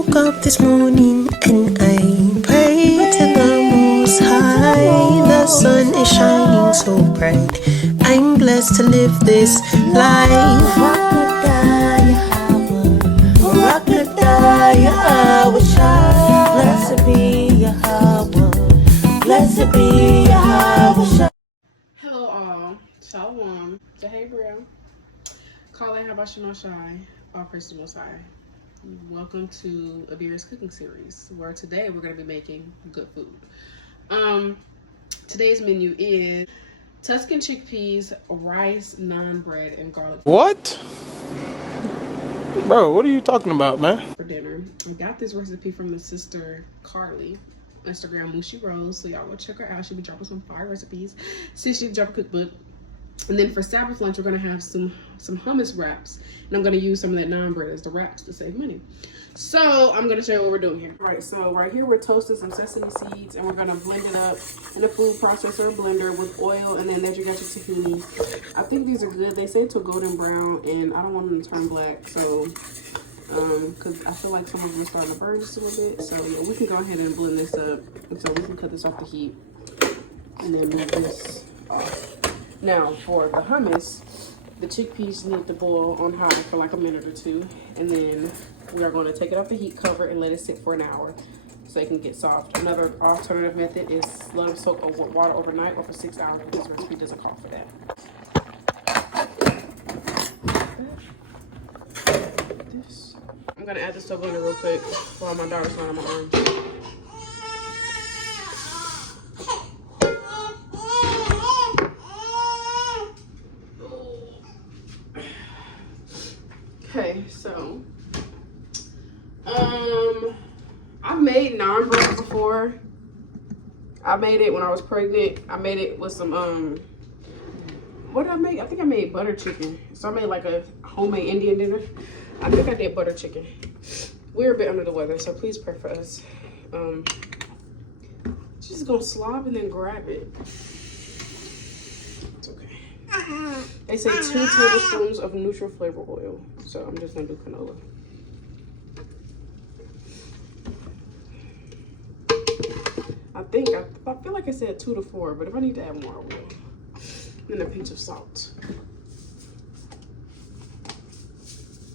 woke up this morning and I prayed to the Most High. The sun is shining so bright. I'm blessed to live this life. Blessed be Yahawah. Blessed be Yahawah. Hello all. Shalawam. Jahawah. Calling Bahasham. All praise to the Most High. Welcome to Abarriyah'S cooking series, where today we're going to be making good food. Today's menu is Tuscan chickpeas, rice, NAAN bread, and garlic. What? Bro, what are you talking about, man? For dinner. I got this recipe from the sister Carly, Instagram Mushy Rose, so y'all go check her out. She'll be dropping some fire recipes. See, she'll drop a cookbook. And then for Sabbath lunch, we're gonna have some hummus wraps, and I'm gonna use some of that NAAN bread as the wraps to save money. So I'm gonna show you what we're doing here. All right, so right here we're toasting some sesame seeds, and we're gonna blend it up in a food processor or blender with oil, and then there you got your tahini. I think these are good. They say to golden brown, and I don't want them to turn black, so because I feel like some of them are starting to burn just a little bit. So yeah, we can go ahead and blend this up, and so we can cut this off the heat, and then move this off. Now, for the hummus, the chickpeas need to boil on high for like a minute or two. And then we are going to take it off the heat, cover it, and let it sit for an hour so it can get soft. Another alternative method is let them soak with water overnight or for 6 hours. This recipe doesn't call for that. I'm going to add this to a blender real quick while my daughter's not on my arms. Okay, so I've made NAAN bread before. I made it when I was pregnant. I made it with some what did I make? I think I made butter chicken. So I made like a homemade Indian dinner. I think I did butter chicken. We're a bit under the weather, so please pray for us. Just gonna slob and then grab it. It's okay. They say 2 tablespoons of neutral flavor oil. So I'm just gonna do canola. I feel like I said 2 to 4, but if I need to add more, I will. And a pinch of salt.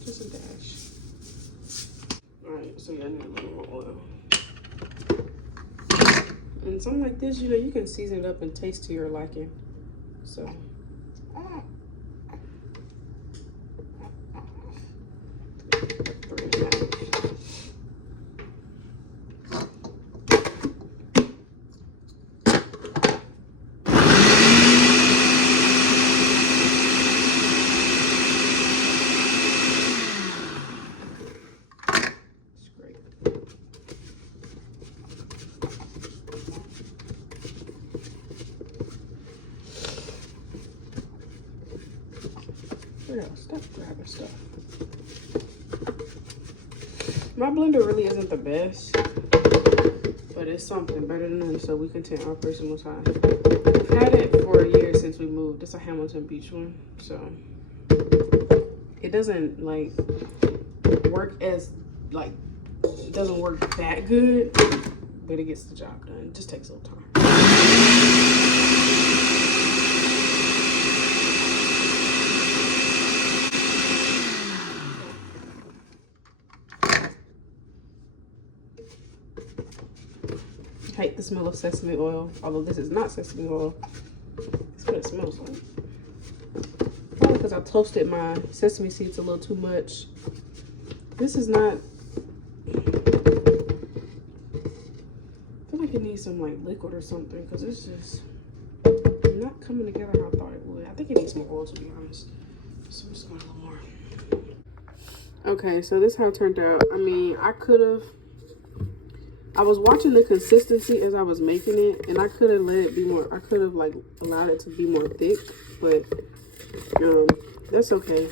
Just a dash. Alright, so yeah, I need a little more oil. And something like this, you know, you can season it up and taste to your liking. So. Stop grabbing stuff. My blender really isn't the best, but it's something better than none, so we content our personal time. I've had it for years since we moved. It's a Hamilton Beach one, so it doesn't like work as like it doesn't work that good, but it gets the job done. It just takes a little time. I hate the smell of sesame oil, although this is not sesame oil. That's what it smells like. Probably because I toasted my sesame seeds a little too much. This is not. I feel like it needs some like liquid or something because it's just not coming together how I thought it would. I think it needs more oil, to be honest. So I'm just going a little more. Okay, so this is how it turned out. I mean, I was watching the consistency as I was making it, and I could have let it be more, I could have like allowed it to be more thick, but that's okay.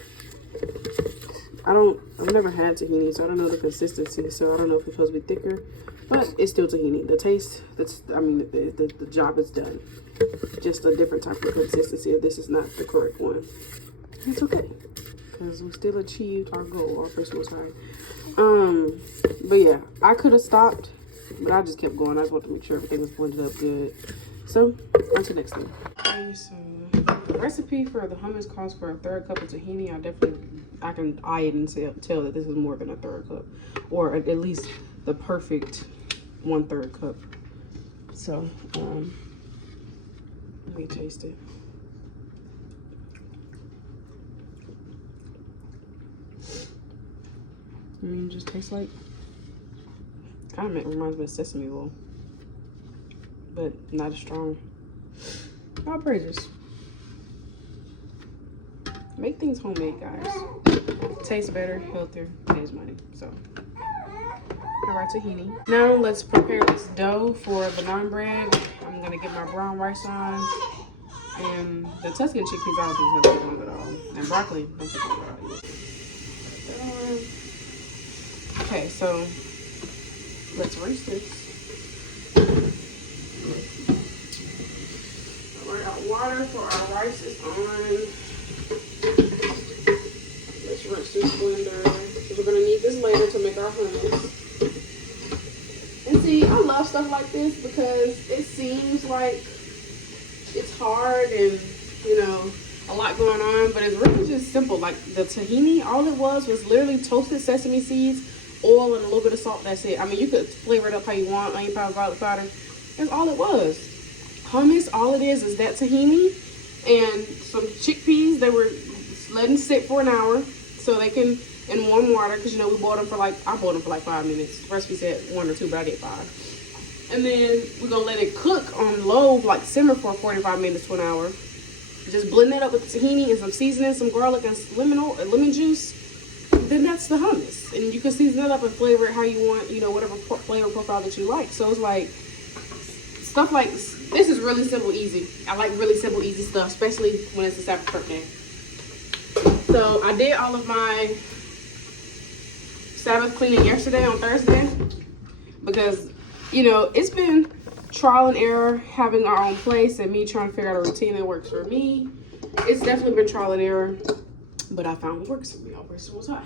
I've never had tahini, so I don't know the consistency, so I don't know if it's supposed to be thicker, but it's still tahini. The taste, the job is done. Just a different type of consistency if this is not the correct one. It's okay, because we still achieved our goal, our personal time. But But yeah, I could have stopped, but I just kept going. I just wanted to make sure everything was blended up good. So, on to the next thing. Okay, so the recipe for the hummus calls for a 1/3 cup of tahini. I can eye it and tell that this is more than a 1/3 cup, or at least the perfect 1/3 cup. So, let me taste it. I mean, it just tastes like, kind of reminds me of sesame roll, but not as strong. All praises. Make things homemade, guys. Tastes better, healthier, saves money. So, all right, tahini. Now let's prepare this dough for the naan bread. I'm gonna get my brown rice on, and the Tuscan chickpeas I don't think is gonna take long at all, and broccoli don't take long at all either. Okay, so let's rinse this. All right, our water for our rice is on. Let's rinse this blender. We're gonna need this later to make our hummus. And see, I love stuff like this because it seems like it's hard and, you know, a lot going on, but it's really just simple. Like the tahini, all it was literally toasted sesame seeds, oil, and a little bit of salt. That's it. I mean, you could flavor it up how you want, onion powder, garlic powder. That's all it was. Hummus, all it is that tahini and some chickpeas. They were letting sit for an hour so they can, in warm water, because, you know, we boiled them for like, I boiled them for like 5 minutes. The recipe said 1 or 2, but I did 5. And then we're going to let it cook on low, like simmer for 45 minutes to an hour. Just blend that up with the tahini and some seasoning, some garlic and lemon juice. Then that's the hummus. And you can season it up and flavor it how you want, you know, whatever flavor profile that you like. So it's like, stuff like, this is really simple, easy. I like really simple, easy stuff, especially when it's a Sabbath birthday. So I did all of my Sabbath cleaning yesterday on Thursday because, you know, it's been trial and error having our own place and me trying to figure out a routine that works for me. It's definitely been trial and error, but I found what works for me. All person was hot.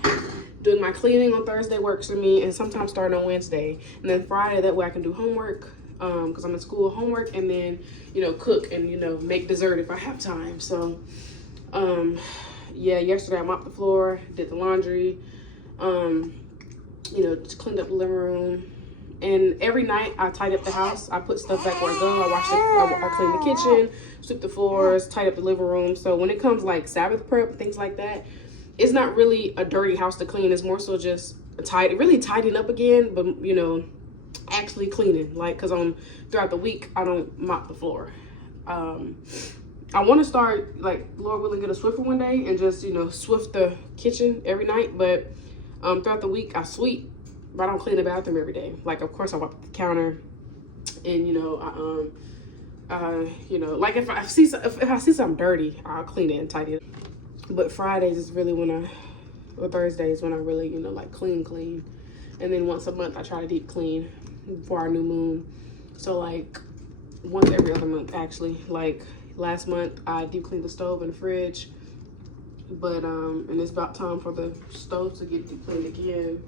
Doing my cleaning on Thursday works for me, and sometimes starting on Wednesday, and then Friday, that way I can do homework because I'm in school, homework, and then, you know, cook and, you know, make dessert if I have time. So yeah, yesterday I mopped the floor, did the laundry, you know, just cleaned up the living room. And every night I tidy up the house. I put stuff back where I go. I clean the kitchen, sweep the floors, tidy up the living room. So when it comes like Sabbath prep, things like that, it's not really a dirty house to clean. It's more so just really tidying up again, but, you know, actually cleaning. Like, because throughout the week, I don't mop the floor. I want to start, like, Lord willing, get a Swiffer one day and just, you know, swift the kitchen every night. But throughout the week, I sweep. But I don't clean the bathroom every day. Like, of course, I wipe the counter, and, you know, you know, like if I see something dirty, I'll clean it and tidy it. But Fridays is really or Thursdays when I really, you know, like clean. And then once a month, I try to deep clean for our new moon. So like once every other month, actually. Like last month, I deep cleaned the stove and the fridge. But and it's about time for the stove to get deep cleaned again.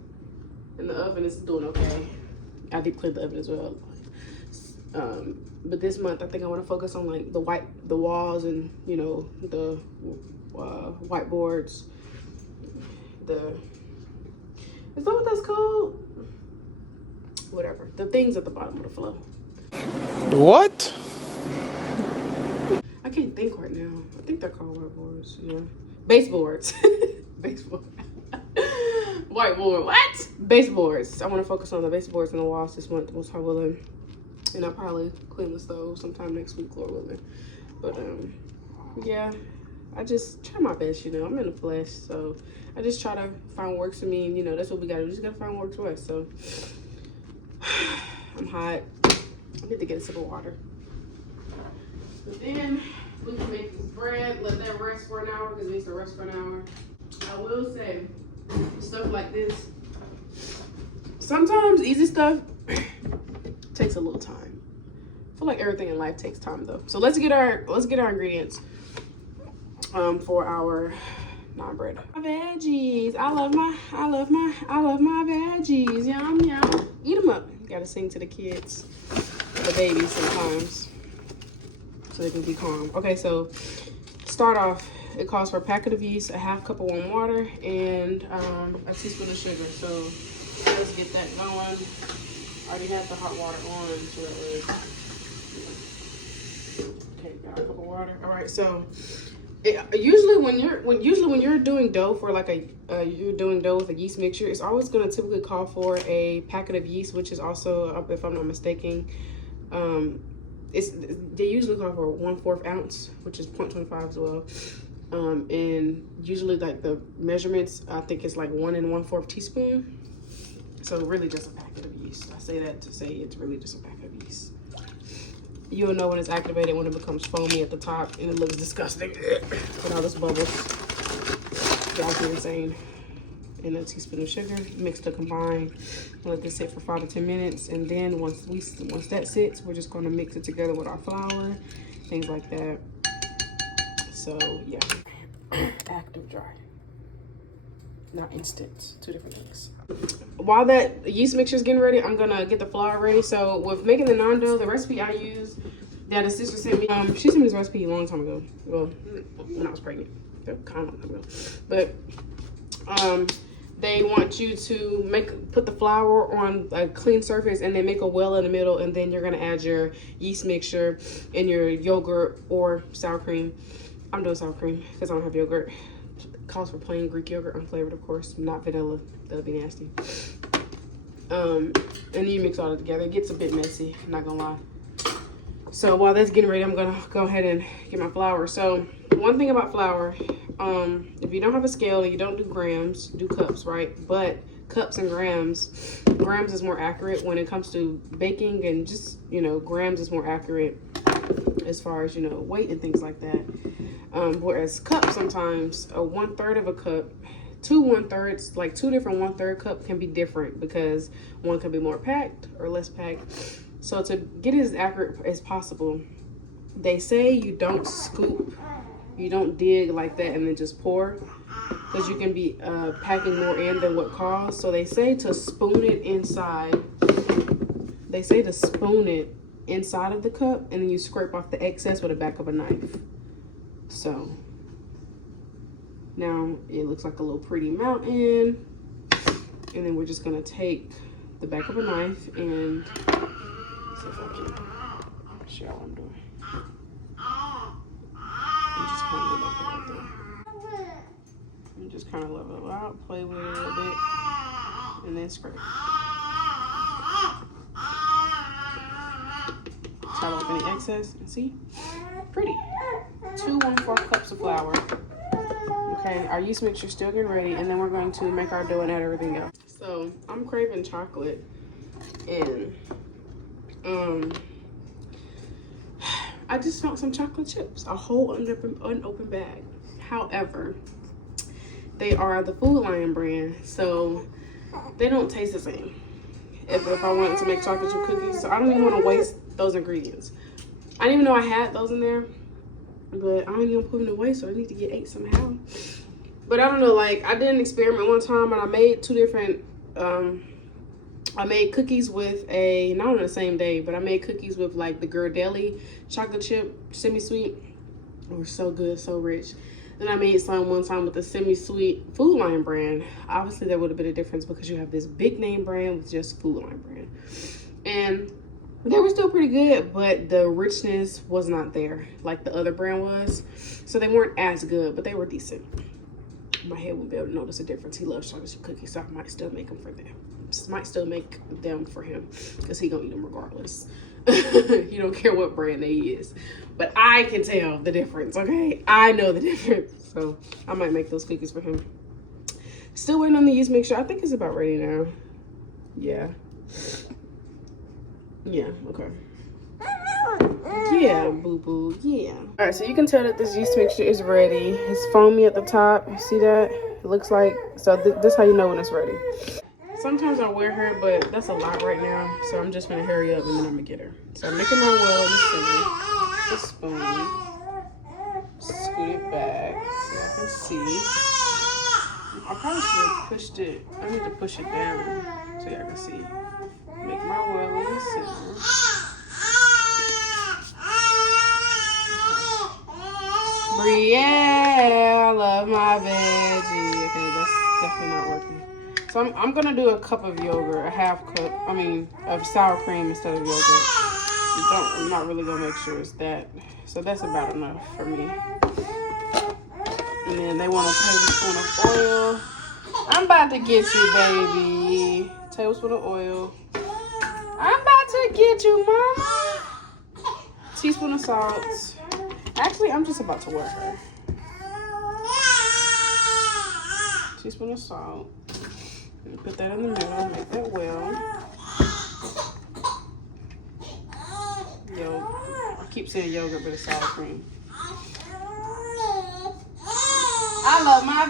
And the oven is doing okay. I deep cleaned the oven as well. But this month I think I want to focus on like the walls and, you know, the whiteboards. Is that what that's called? Whatever. The things at the bottom of the flow. What? I can't think right now. I think they're called whiteboards. Yeah. Baseboards. Baseboard. Whiteboard. What? Baseboards. I want to focus on the baseboards and the walls this month, most high willing. And I'll probably clean the stove sometime next week, Lord willing. But yeah, I just try my best, you know. I'm in the flesh, so I just try to find what works for me. And, you know, that's what we gotta do. We just gotta find what works for us. So I'm hot. I need to get a sip of water. But then we can make this bread, let that rest for an hour because it needs to rest for an hour. I will say, stuff like this, sometimes easy stuff takes a little time. I feel like everything in life takes time though. So let's get our ingredients for our naan bread. My veggies. I love my veggies. Yum yum. Gotta sing to the kids, the babies sometimes, so they can be calm. Okay, so start off, it calls for a packet of yeast, a half cup of warm water, and a teaspoon of sugar. So let's get that going. I already have the hot water on, so that way. Okay, got a cup of water. All right, so usually when you're doing dough for like you're doing dough with a yeast mixture, it's always going to typically call for a packet of yeast, which is also, if I'm not mistaken, they usually call for 1/4 ounce, which is 0.25 as well. And usually like the measurements, I think it's like 1 1/4 teaspoon. So really just a packet of yeast. I say that to say it's really just a packet of yeast. You'll know when it's activated when it becomes foamy at the top and it looks disgusting with all this bubbles. Drives me insane. And a teaspoon of sugar, mix to combine. Let this sit for 5 to 10 minutes, and then once that sits, we're just going to mix it together with our flour, things like that. So yeah, active dry, not instant, 2 different things. While that yeast mixture is getting ready, I'm gonna get the flour ready. So with making the naan dough, the recipe I use that a sister sent me, she sent me this recipe a long time ago. Well, when I was pregnant, kind of long time ago, but they want you to put the flour on a clean surface and then make a well in the middle, and then you're gonna add your yeast mixture and your yogurt or sour cream. I'm doing sour cream because I don't have yogurt. It calls for plain Greek yogurt, unflavored of course, not vanilla. That'll be nasty. And then you mix all it together. It gets a bit messy, I'm not gonna lie. So while that's getting ready, I'm gonna go ahead and get my flour. So one thing about flour, if you don't have a scale and you don't do grams, do cups, right? But cups and grams is more accurate when it comes to baking, and just, you know, grams is more accurate as far as, you know, weight and things like that. Whereas cups, sometimes a 1/3 of a cup, 2 1/3s, like 2 different 1/3 cup can be different because one can be more packed or less packed. So to get it as accurate as possible, they say you don't scoop, you don't dig like that and then just pour, because you can be packing more in than what calls. So they say to spoon it inside. They say to spoon it inside of the cup, and then you scrape off the excess with the back of a knife. So now it looks like a little pretty mountain, and then we're just gonna take the back of a knife and see if I can show what I'm doing. And just kind of level it right there. And just kind of level it out, play with it a little bit, and then scrape. Tap off any excess, and see? Pretty. 2 1/4 cups of flour. Okay, our yeast mixture is still getting ready, and then we're going to make our dough and add everything else. So I'm craving chocolate, and I just found some chocolate chips, a whole unopened bag. However, they are the Food Lion brand, so they don't taste the same. If I wanted to make chocolate chip cookies, so I don't even want to waste those ingredients. I didn't even know I had those in there, but I ain't gonna put them away, so I need to get 8 somehow. But I don't know, like, I did an experiment one time, and I made 2 different, I made cookies with not on the same day, but I made cookies with like the Ghirardelli chocolate chip semi-sweet. They were so good, so rich. Then I made some one time with the semi-sweet Food Lion brand. Obviously there would have been a difference because you have this big name brand with just Food Lion brand. And they were still pretty good, but the richness was not there like the other brand was. So they weren't as good, but they were decent. My head won't be able to notice a difference. He loves chocolate chip cookies, so I might still make them for them. Might still make them for him because he gonna eat them regardless. He don't care what brand they is. But I can tell the difference, okay? I know the difference. So I might make those cookies for him. Still waiting on the yeast mixture. I think it's about ready now. Yeah. Yeah, okay. Yeah, boo-boo, yeah. All right, so you can tell that this yeast mixture is ready. It's foamy at the top. You see that? It looks like, so this is how you know when it's ready. Sometimes I wear her, but that's a lot right now. So I'm just gonna hurry up and then I'm gonna get her. So I'm making my well in the center. The spoon. Scoot it back so I can see. I probably should have pushed it. I need to push it down so y'all can see. Make my well center. Brielle, I love my veggie. Okay, that's definitely not working. So I'm gonna do a cup of yogurt, a half cup. I mean, of sour cream instead of yogurt. I'm not really gonna make sure it's that. So that's about enough for me. And then they want a tablespoon of oil. I'm about to get you, baby. Tablespoon of oil. I'm about to get you, mama. Teaspoon of salt. Actually, I'm just about to wear her. Teaspoon of salt. Put that in the middle. Make that well. I keep saying yogurt, but it's sour cream. I love my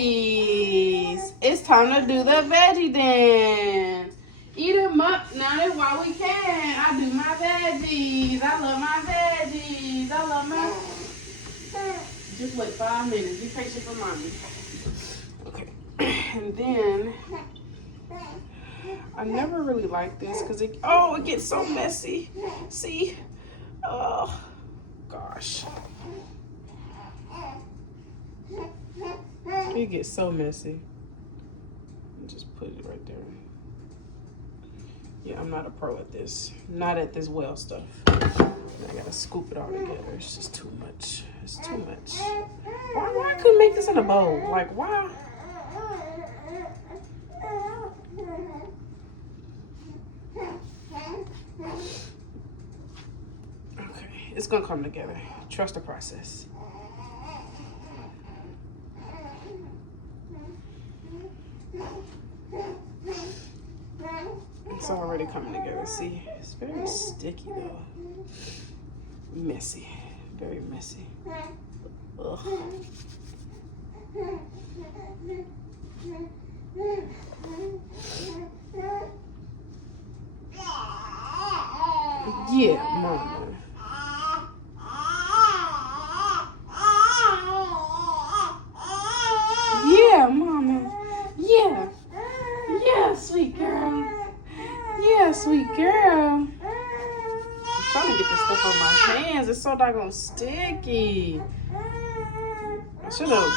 veggies. It's time to do the veggie dance. Eat them up now while we can. I do my veggies. I love my veggies. I love my... Just wait 5 minutes. Be patient for mommy. Okay. And then... I never really like this because it gets so messy. See? Oh, gosh. It gets so messy. Just put it right there. Yeah, I'm not a pro at this. Not at this well stuff. I gotta scoop it all together. It's just too much. It's too much. Why I couldn't make this in a bowl? Like, why? Okay, it's gonna come together. Trust the process. It's already coming together. See, it's very sticky though. Messy, very messy. Ugh. Yeah, mama. Yeah, mama. Yeah. Yeah, sweet girl. Yeah, sweet girl. I'm trying to get this stuff on my hands. It's so doggone sticky. I should have.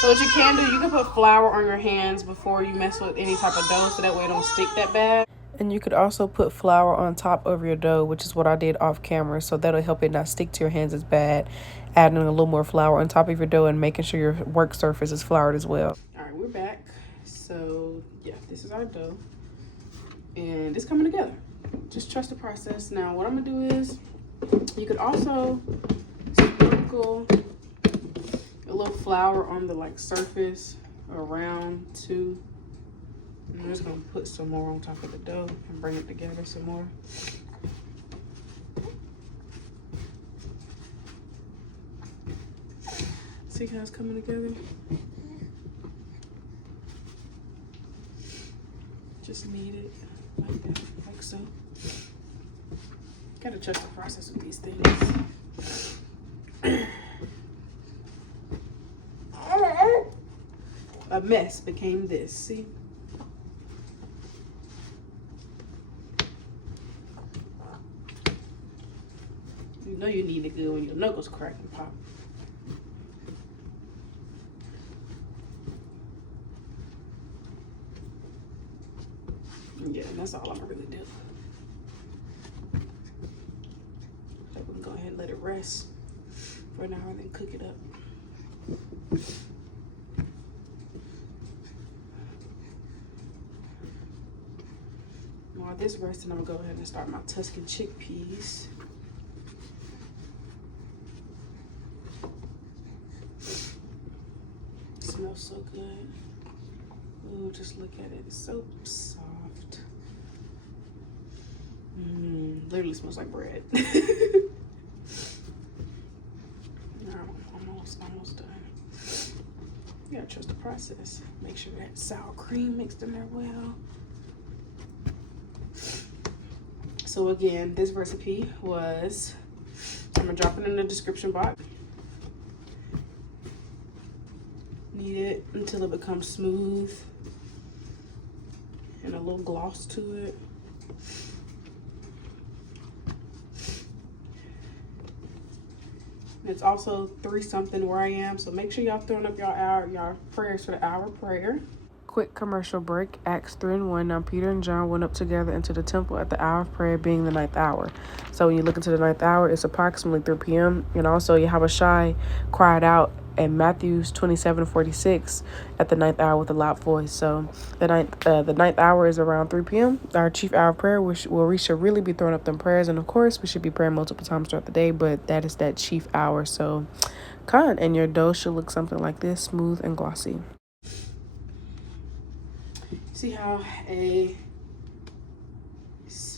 So what you can do, you can put flour on your hands before you mess with any type of dough so that way it don't stick that bad. And you could also put flour on top of your dough, which is what I did off camera. So that'll help it not stick to your hands as bad. Adding a little more flour on top of your dough and making sure your work surface is floured as well. All right, we're back. So yeah, this is our dough. And it's coming together. Just trust the process. Now what I'm gonna do is, you could also sprinkle a little flour on the surface around too. And I'm just gonna put some more on top of the dough and bring it together some more. See how it's coming together? Just knead it like that, like so. Gotta trust the process with these things. A mess became this, see? You know you need it good when your knuckles crack and pop. Yeah, and that's all I'm gonna really do. So we can go ahead and let it rest for an hour and then cook it up. While this resting, I'm gonna go ahead and start my Tuscan chickpeas. Smells so good. Ooh, just look at it. It's so soft. Literally smells like bread. Almost done. You gotta trust the process. Make sure that sour cream mixed in there well. So again, this recipe was, I'm gonna drop it in the description box. Knead it until it becomes smooth and a little gloss to it. It's also 3-something where I am, so make sure y'all throwing up y'all prayers for the hour of prayer. Quick commercial break. Acts 3:1. Now Peter and John went up together into the temple at the hour of prayer, being the 9th hour. So when you look into the 9th hour, it's approximately 3 p.m. And also Yahawashi cried out in Matthew 27:46 at the 9th hour with a loud voice. So the ninth hour is around 3 p.m. Our chief hour of prayer, where we should really be throwing up them prayers. And of course, we should be praying multiple times throughout the day, but that is that chief hour. So and your dough should look something like this, smooth and glossy. See how a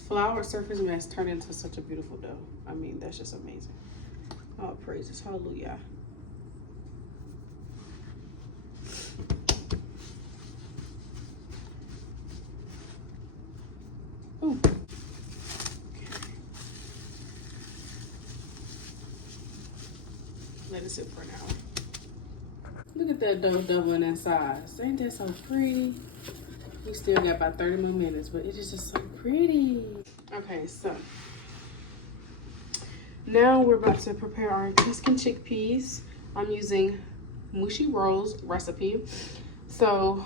flour surface mess turned into such a beautiful dough. I mean, that's just amazing. Oh, praises, hallelujah. Ooh. Okay. Let it sit for an hour. Look at that dough doubling in size. Ain't that so pretty? We still got about 30 more minutes, but it is just so pretty. Okay, so now we're about to prepare our Tuscan chickpeas. I'm using Hummus Recipe. So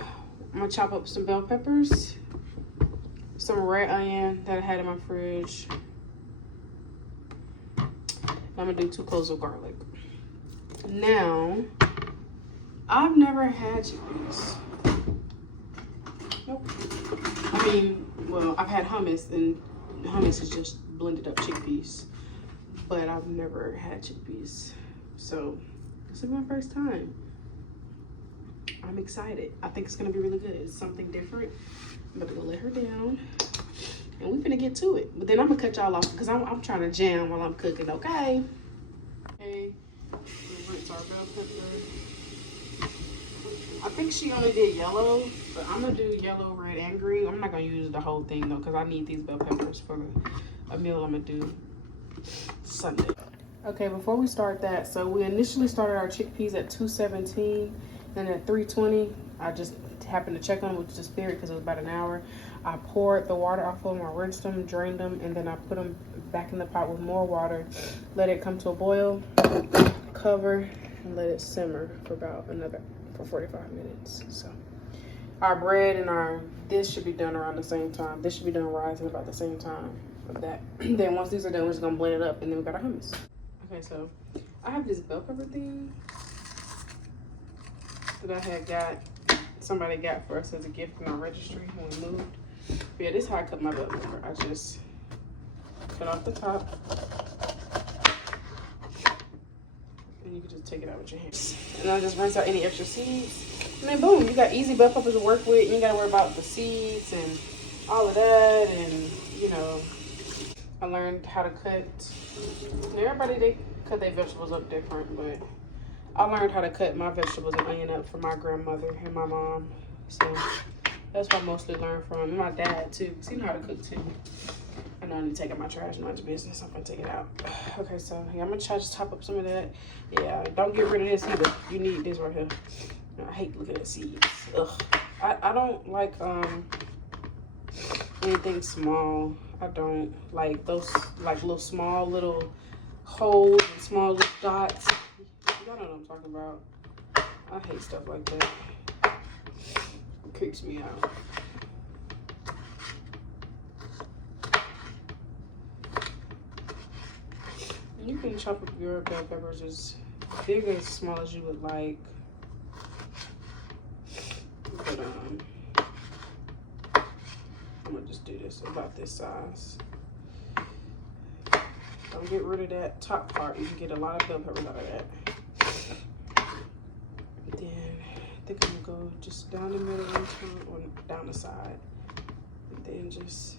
I'm gonna chop up some bell peppers, some red onion that I had in my fridge. I'm gonna do 2 cloves of garlic. Now, I've never had chickpeas. Nope. I mean, well, I've had hummus, and hummus is just blended up chickpeas, but I've never had chickpeas. So this is my first time. I'm excited. I think it's gonna be really good. It's something different. I'm about to go let her down, and we're gonna get to it. But then I'm gonna cut y'all off because I'm trying to jam while I'm cooking. Okay. Okay. Rinse our bell pepper. I think she only did yellow, but I'm gonna do yellow, red, and green. I'm not gonna use the whole thing though, because I need these bell peppers for a meal I'm gonna do Sunday. Okay, before we start that, so we initially started our chickpeas at 217, and at 320, I just happened to check on them with the spirit because it was about an hour. I poured the water off of them, I rinsed them, drained them, and then I put them back in the pot with more water, let it come to a boil, cover, and let it simmer for about for 45 minutes. So our bread and this should be done around the same time. This should be done rising about the same time of that. Then once these are done, we're just gonna blend it up, and then we got our hummus. Okay, so I have this bell pepper thing that somebody got for us as a gift from our registry when we moved. But yeah, this is how I cut my bell pepper. I just cut off the top, and you can just take it out with your hands. And I'll just rinse out any extra seeds. And then boom, you got easy bell peppers to work with. You ain't gotta worry about the seeds and all of that. And you know, I learned how to cut. And everybody, they cut their vegetables up different, but I learned how to cut my vegetables and onion up from my grandmother and my mom. So that's what I mostly learned from. And my dad too, because he knew how to cook too. I know I need to take out my trash, mind your business. I'm gonna take it out. Okay, so yeah, I'm gonna try to top up some of that. Yeah, don't get rid of this either. You need this right here. I hate looking at seeds. Ugh. I don't like anything small. I don't like those little small little holes and small little dots. Y'all know what I'm talking about. I hate stuff like that. It creeps me out. You can chop up your bell peppers as big or as small as you would like. But I'm gonna just do this about this size. Don't get rid of that top part. You can get a lot of bell peppers out of that. Then I think I'm gonna go just down the middle one time, or down the side. And then just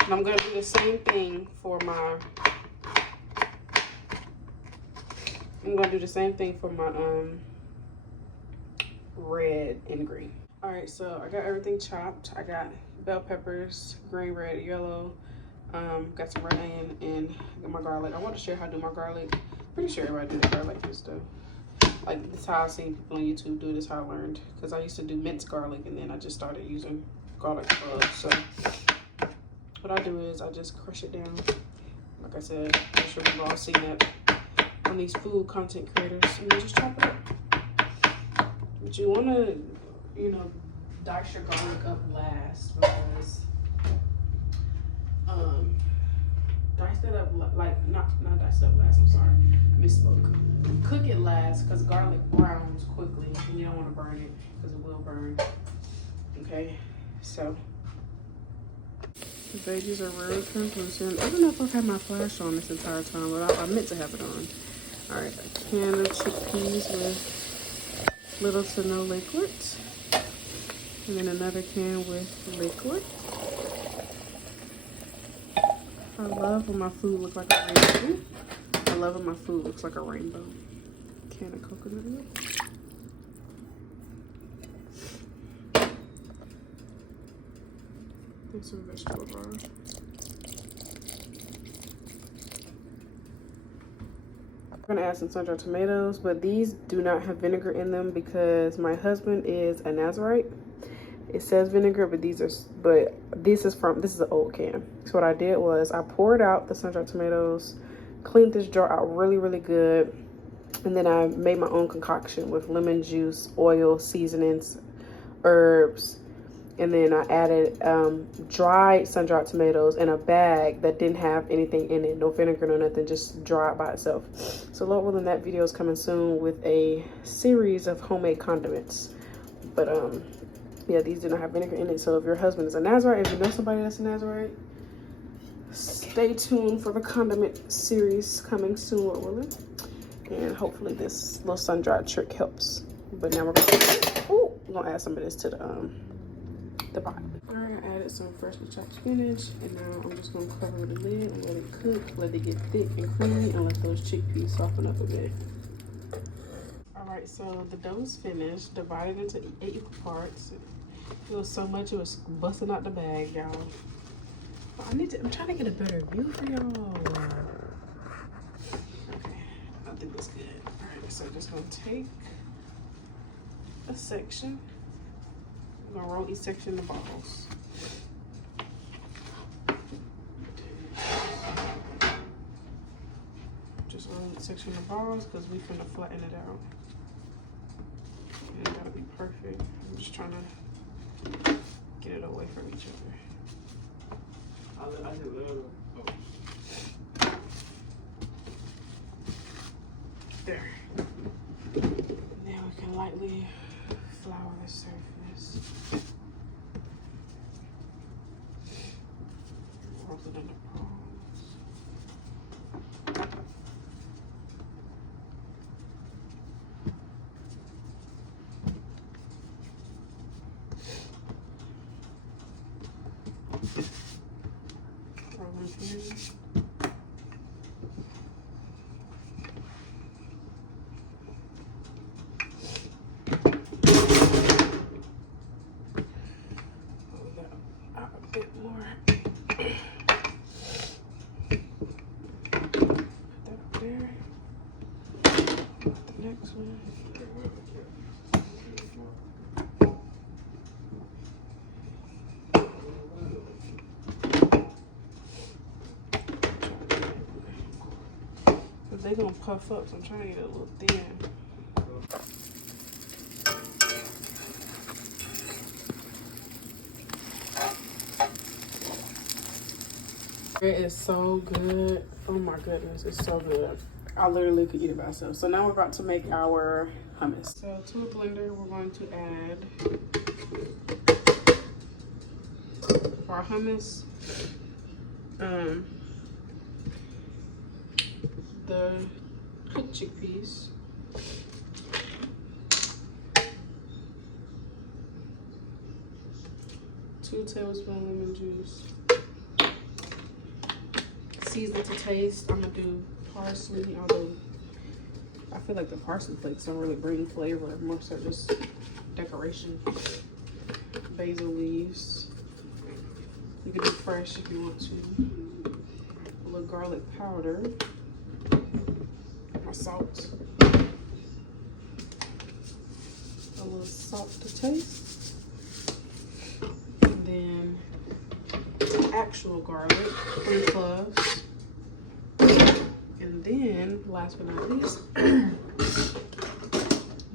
and I'm gonna do the same thing for my red and green. All right, so I got everything chopped. I got bell peppers, green, red, yellow. Got some red onion and got my garlic. I want to share how I do my garlic. Pretty sure everybody do the garlic like this though. Like this is how I seen people on YouTube do. This is how I learned. Because I used to do minced garlic and then I just started using garlic cloves. So what I do is I just crush it down. Like I said, I'm sure you've all seen that on these food content creators. And then just chop it up. But you want to, you know, dice your garlic up last because dice that up like not dice it up last, I'm sorry, misspoke. Cook it last because garlic browns quickly and you don't want to burn it because it will burn. Okay, so the veggies are really translucent. I don't know if I've had my flash on this entire time, but I meant to have it on. All right, a can of chickpeas with little to no liquid, and then another can with liquid. I love when my food looks like a rainbow. I love when my food looks like a rainbow. Can of coconut oil. And some vegetable broth. I'm gonna add some sun-dried tomatoes, but these do not have vinegar in them because my husband is a Nazarite. It says vinegar, but this is an old can. So what I did was I poured out the sun-dried tomatoes, cleaned this jar out really good, and then I made my own concoction with lemon juice, oil, seasonings, herbs, and then I added dried sun-dried tomatoes in a bag that didn't have anything in it, no vinegar, no nothing, just dried by itself. So Lord willing, that video is coming soon with a series of homemade condiments. But yeah, these do not have vinegar in it. So if your husband is a Nazarite, if you know somebody that's a Nazarite, stay tuned for the condiment series coming soon, Lord willing. And hopefully this little sun-dried trick helps. But now we're gonna add some of this to the pot. All right, I added some freshly chopped spinach, and now I'm just gonna cover the lid and let it cook, let it get thick and creamy, and let those chickpeas soften up a bit. All right, so the dough's finished, divided into 8 equal parts. It was so much, it was busting out the bag, y'all. I'm trying to get a better view for y'all. Okay, I think that's good. All right, so just gonna take a section. I'm gonna roll each section into balls. Just roll each section into balls because we finna flatten it out. And it gotta be perfect. I'm just trying to get it away from each other. There. Now we can lightly flour the surface. Roll it into balls. Roll it in. They're gonna puff up, so I'm trying to get it a little thin. It is so good. Oh my goodness, it's so good. I literally could eat it by myself. So now we're about to make our hummus. So to a blender, we're going to add our hummus, the cooked chickpeas, two tablespoons lemon juice, season to taste. I'm gonna do parsley, although I feel like the parsley flakes don't really bring flavor, more so just decoration. Basil leaves, You can do fresh if you want to. A little garlic powder. My salt. A little salt to taste. And then actual garlic, 3 cloves. And then, last but not least,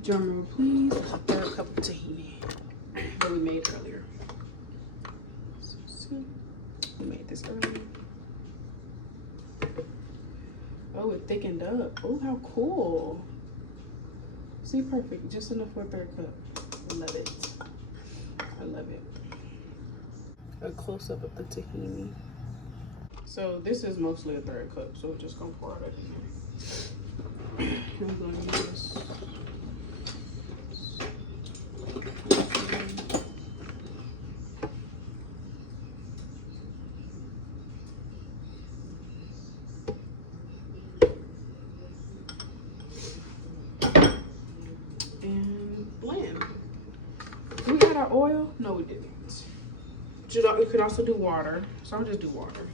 drum roll please, a 1/3 cup of tahini that we made earlier. So, we made this earlier. Oh, it thickened up. Oh, how cool. See, perfect. Just enough for a 1/3 cup. I love it. I love it. A close-up of the tahini. So this is mostly a 1/3 cup, so we're just gonna pour it in here. I'm gonna use this. And blend. Did we add our oil? No, we didn't. You could also do water, so I'll just do water.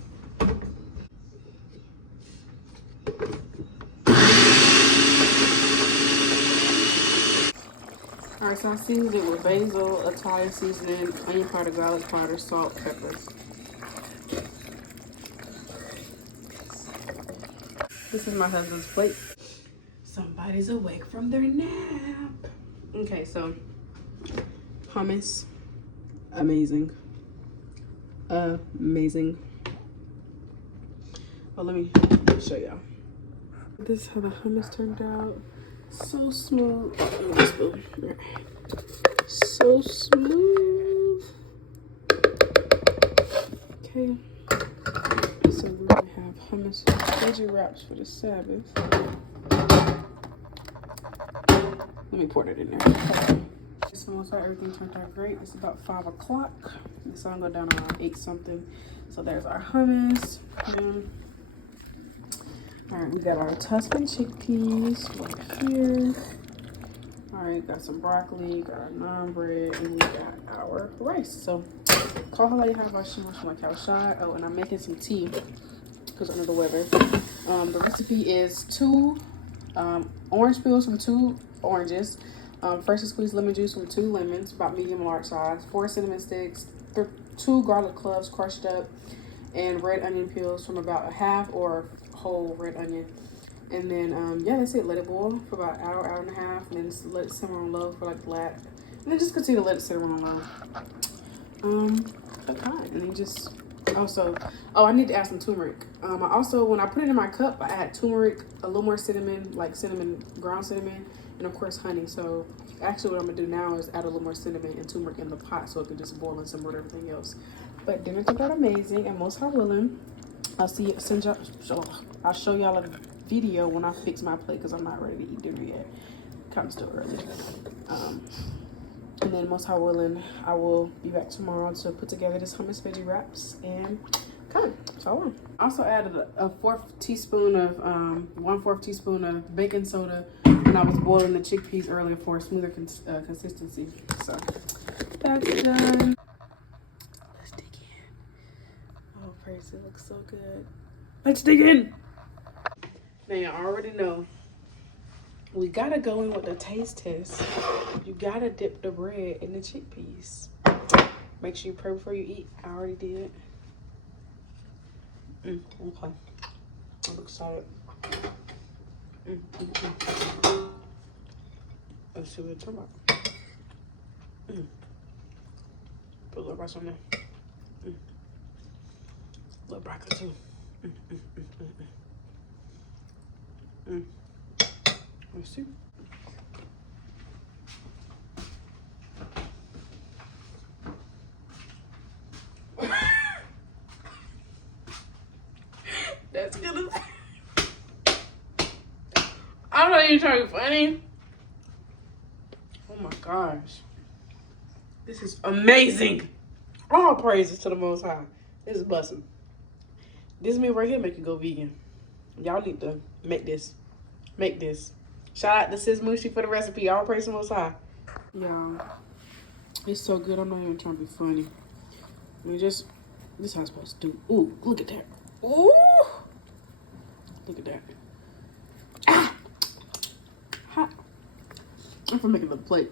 Alright, so I seasoned it with basil, Italian seasoning, onion powder, garlic powder, salt, peppers. This is my husband's plate. Somebody's awake from their nap. Okay, so hummus, amazing. Amazing. Oh, let me show y'all. This is how the hummus turned out. So smooth. So smooth. Okay. So we're gonna have hummus veggie wraps for the Sabbath. Let me pour it in there. So everything turned out great. It's about 5 o'clock. The sun go down around 8 something. So there's our hummus. Alright, we got our Tuscan chickpeas right here. Alright, got some broccoli, got our NAAN bread, and we got our rice. So call Yahawashi, Yahawah. Oh, and I'm making some tea because under the weather. The recipe is 2 orange peels from 2 oranges. Freshly squeezed lemon juice from 2 lemons, about medium large size, 4 cinnamon sticks, 2 garlic cloves crushed up, and red onion peels from about a half or whole red onion. And then yeah, that's it. Let it boil for about an hour, hour and a half, and then just let it simmer on low for like black. And then just continue to let it simmer on low. Okay, and then just also, oh, I need to add some turmeric. I also, when I put it in my cup, I add turmeric, a little more cinnamon, like cinnamon, ground cinnamon, and of course honey. So actually what I'm gonna do now is add a little more cinnamon and turmeric in the pot so it can just boil and simmer with everything else. But dinner turned out amazing, and most high willing, I'll show y'all a video when I fix my plate because I'm not ready to eat dinner yet. Kind of still early. And then most high willing, I will be back tomorrow to put together this hummus veggie wraps and come. So I also added a 1/4 teaspoon of baking soda when I was boiling the chickpeas earlier for a smoother consistency. So that's done. Let's dig in. Oh, praise, it looks so good. Let's dig in. Now you already know we gotta go in with the taste test. You gotta dip the bread in the chickpeas. Make sure you pray before you eat. I already did. Okay. I'm excited. Let's see what it's talking about. Put a little rice on there. A little broccoli too. Let's see. That's gonna. I'm not even trying to be funny. Oh my gosh. This is amazing. All praises to the Most High. This is busting. This meal right here make you go vegan. Y'all need to make this. Make this. Shout out to Sis Mushi for the recipe. All praise to the Most High. Y'all, it's so good. I'm not even trying to be funny. I mean, just This is how I'm supposed to do. Ooh, look at that. Ooh, look at that. Ah, hot. I'm for making another plate.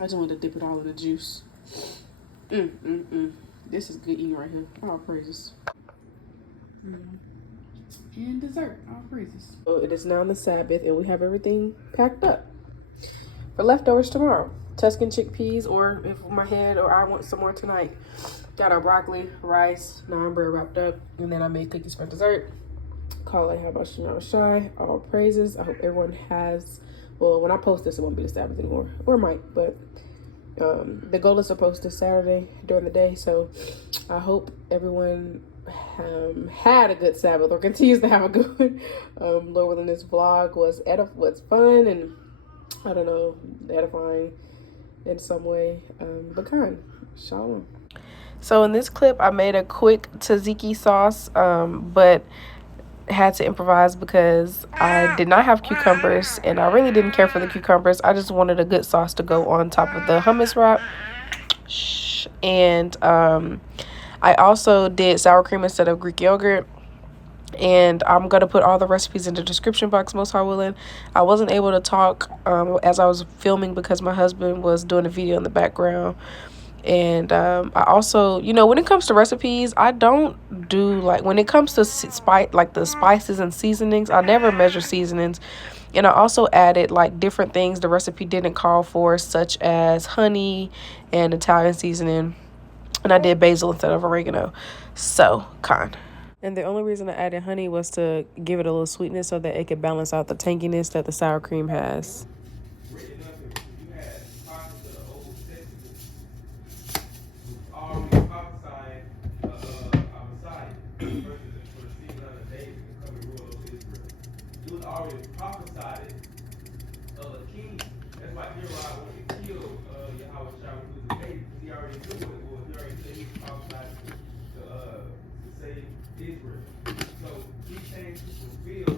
I just wanted to dip it all in the juice. This is good eating right here. All praises. And dessert. All praises. So it is now the Sabbath, and we have everything packed up for leftovers tomorrow. Tuscan chickpeas, or if my head or I want some more tonight. Got our broccoli, rice, NAAN bread wrapped up, and then I made cookies for dessert. Call it Bahasham, Yahawashi. All praises. I hope everyone has. Well, when I post this, it won't be the Sabbath anymore, or it might, but the goal is to post this Saturday during the day. So I hope everyone had a good Sabbath or continues to have a good Lord willing. This vlog was fun and I don't know, edifying in some way, but kind. Shalawam. So in this clip, I made a quick tzatziki sauce, but had to improvise because I did not have cucumbers and I really didn't care for the cucumbers. I just wanted a good sauce to go on top of the hummus wrap. And I also did sour cream instead of Greek yogurt. And I'm going to put all the recipes in the description box, most high willing. I wasn't able to talk as I was filming because my husband was doing a video in the background. And I also, you know, when it comes to recipes, I don't do, like, when it comes to the spices and seasonings, I never measure seasonings. And I also added, like, different things the recipe didn't call for, such as honey and Italian seasoning. And I did basil instead of oregano. So, kind. And the only reason I added honey was to give it a little sweetness so that it could balance out the tanginess that the sour cream has. Already prophesied it of a king. That's why Yahawah wanted to kill Yahawashi when he was a baby. He already knew what it was. He already said he was prophesied to save Israel. So he came to fulfill,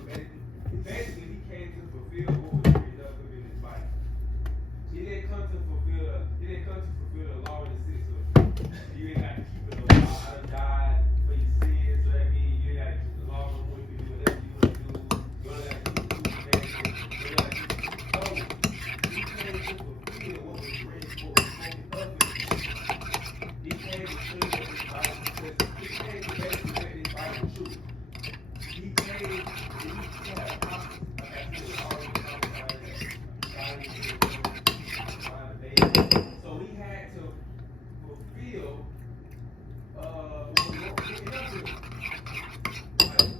basically he came to fulfill what was written up in his Bible. He didn't come to fulfill the law and the sisterhood. You ain't got to keep it no law. I done died for your sins, so that means you ain't got to keep the law no more. You can do whatever you want to do. You only got to keep the food basket. You only got to keep the food. He came to fulfill what was written, what was spoken of him. He came to clean up his Bible. He came to basically make his Bible true. He came to have prophets. Like I said, already prophesied that. So he had to fulfill what was written of him.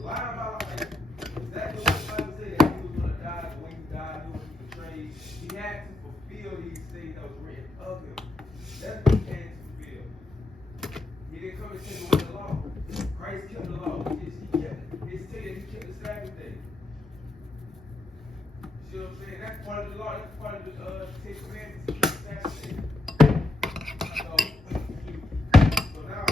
Line about exactly what the Bible said, that he was going to die the way he died, he was betrayed. He had to fulfill these things that was written of him. That's what he came to fulfill. He didn't come to take away the law. Christ kept the law. He said he kept the Sabbath day. You see what I'm saying? That's part of the law. That's part of the Ten Commandments. He kept the Sabbath day. So now,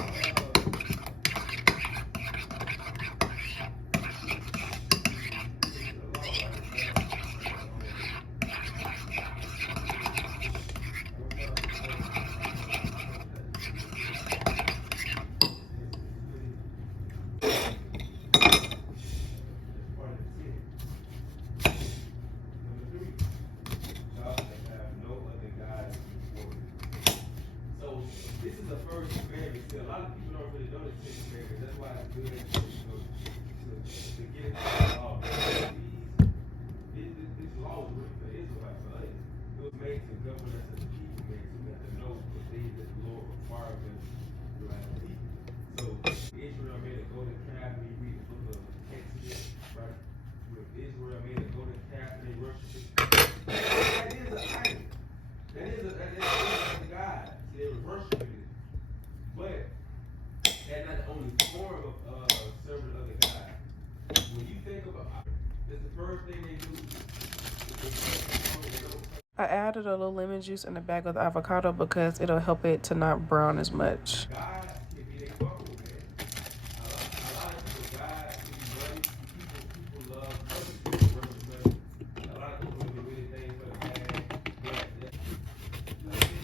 this is the first commandment. See, a lot of people don't really know the Ten Commandments. That's why it's good to get into the law. This law was written for Israelites, for us. It was made to govern us as a people, man. So we have to know the things that the Lord requires us to do as a people. So Israel made a golden calf, and we read the book of Exodus, right? With Israel made a golden calf, and they worship it. That is an idol. That is a God. They were worshiping it. But that's not the only form of serving other God. When you think about it, it's the first thing they do. I added a little lemon juice in the bag of the avocado because it'll help it to not brown as much. God can be their bubble, man. A lot of people, God can be money. People love other people versus money. A lot of people do really things for the bad.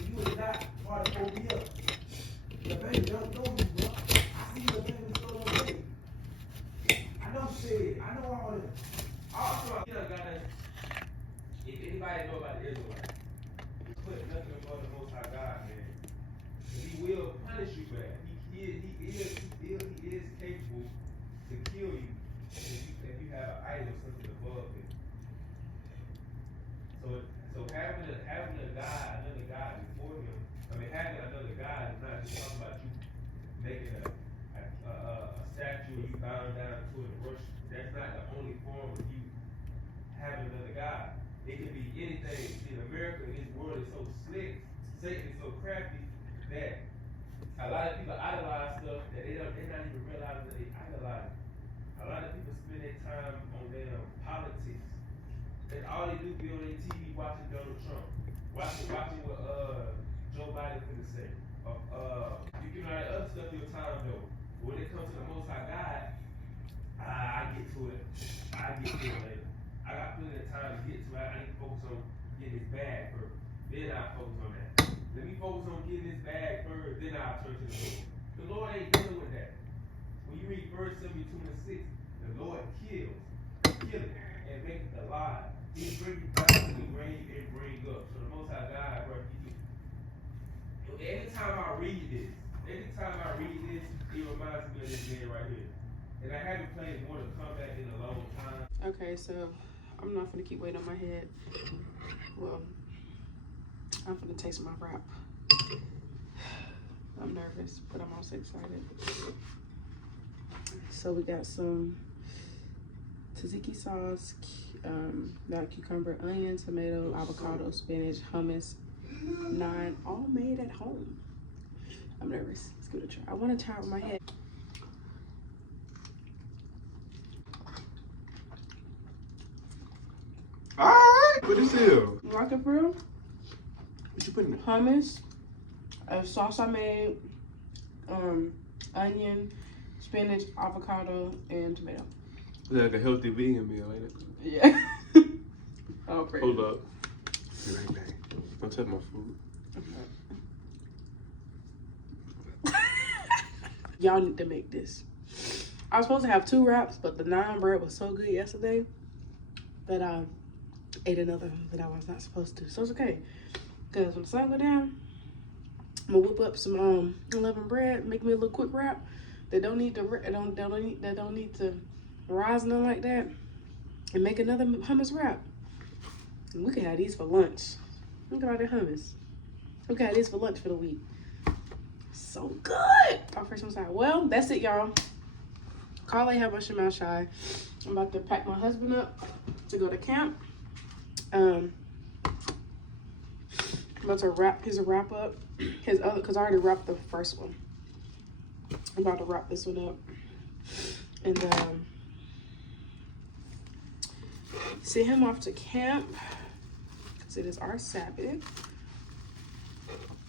You is not part of OBL. The baby don't know you, bro. I God. It can be anything. See, in America, this world is so slick, Satan is so crafty that a lot of people idolize stuff that they're not even realizing that they idolize. A lot of people spend their time on their politics. And all they do be on their TV watching Donald Trump, watching what Joe Biden finna say. You can all that other stuff your time though. When it comes to the Most High God, I get to it. I get to it later. I got plenty of time to get to it. I need to focus on getting this bag first. Then I focus on that. Let me focus on getting this bag first. Then I'll turn to the Lord. The Lord ain't dealing with that. When you read verse 72 and 6, the Lord kills, and makes it alive. He brings you down to the grave and bring up. So the Most High God, bro, every time I read this, it reminds me of this man right here. And I haven't played Mortal Kombat in a long time. Okay, so I'm not gonna keep waiting on my head. Well, I'm gonna taste my wrap. I'm nervous, but I'm also excited. So we got some tzatziki sauce, that cucumber, onion, tomato, avocado, spinach, hummus, NAAN, all made at home. I'm nervous. Let's give it a try. I want to try it with my head. Alright, what is it? You like it for real? What you putting in? Hummus, a sauce I made, onion, spinach, avocado, and tomato. It's like a healthy vegan meal, ain't it? Yeah. Oh, great. Hold up. Bang, bang. Don't touch my food. Y'all need to make this. I was supposed to have 2 wraps, but the NAAN bread was so good yesterday that I ate another that I was not supposed to. So it's okay, because when the sun go down, I'm gonna whip up some unleavened bread, make me a little quick wrap. They don't need to rise nothing like that, and make another hummus wrap. And we can have these for lunch. Look at all that hummus. We can have these for lunch for the week. So good. Our first one side. Well, that's it, y'all. Call Yahawashi mouth shy. I'm about to pack my husband up to go to camp. I'm about to wrap his wrap up. His other, because I already wrapped the first one. I'm about to wrap this one up. And send him off to camp, because it is our Sabbath.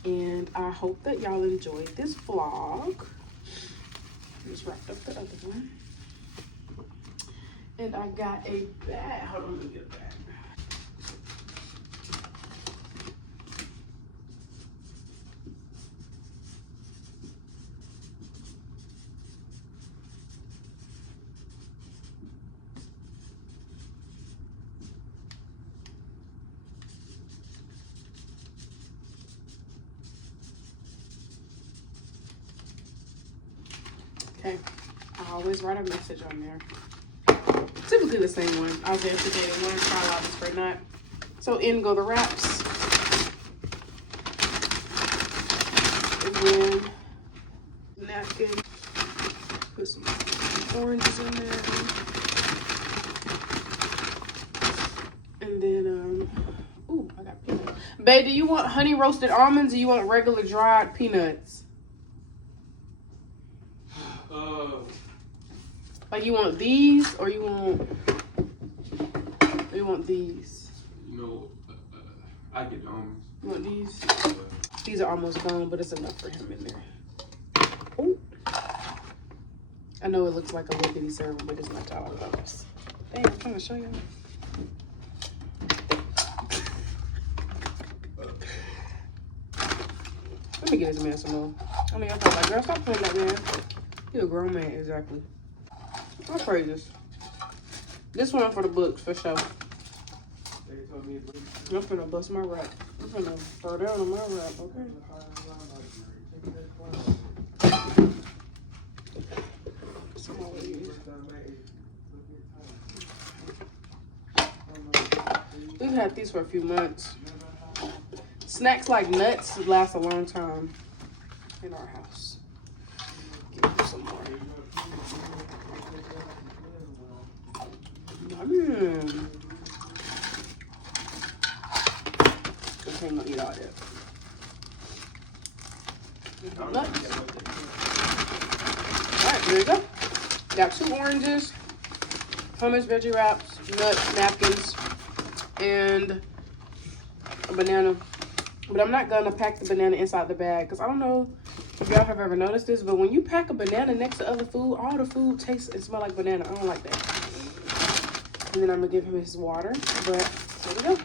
And I hope that y'all enjoyed this vlog. I just wrapped up the other one. And I got a bag. Hold on, let me get a bag. Okay, I always write a message on there. Typically the same one. I'll say today one trial for nut. So in go the wraps. And then napkin. Put some oranges in there. And then ooh, I got peanuts. Babe, do you want honey roasted almonds or you want regular dried peanuts? Like you want these or you want these? You know, I get the almonds. You want these? These are almost gone, but it's enough for him in there. Ooh. I know it looks like a little bitty serving, but it's not all of those. Dang, I'm trying to show you. Let me get this man some more. I mean, I'm like, girl, stop playing that man. He's a grown man, exactly. I'll praise this. This one for the books, for sure. I'm finna bust my wrap. I'm finna throw down on my wrap, okay? Some of these. We've had these for a few months. Snacks like nuts last a long time in our house. Give me some more. There you go. Got 2 oranges, hummus veggie wraps, nuts, napkins, and a banana. But I'm not gonna pack the banana inside the bag because I don't know if y'all have ever noticed this, but when you pack a banana next to other food, all the food tastes and smell like banana. I don't like that. And then I'm gonna give him his water. But there we go.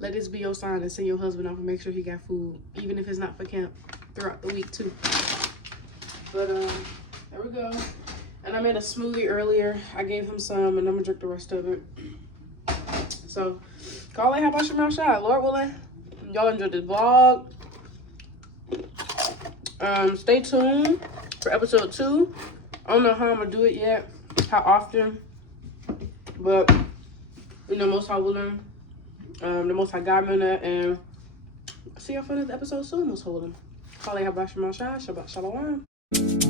Let this be your sign to send your husband off and make sure he got food, even if it's not for camp, throughout the week too. But there we go. And I made a smoothie earlier. I gave him some, and I'm gonna drink the rest of it. So, call it Yahawashi, Lord willing. Y'all enjoyed this vlog. Stay tuned for episode 2. I don't know how I'm gonna do it yet, how often, but you know, most high willing, the most high God minute, and see y'all for another episode soon. Most holding. Call it Yahawashi, Shabbat Shalawam.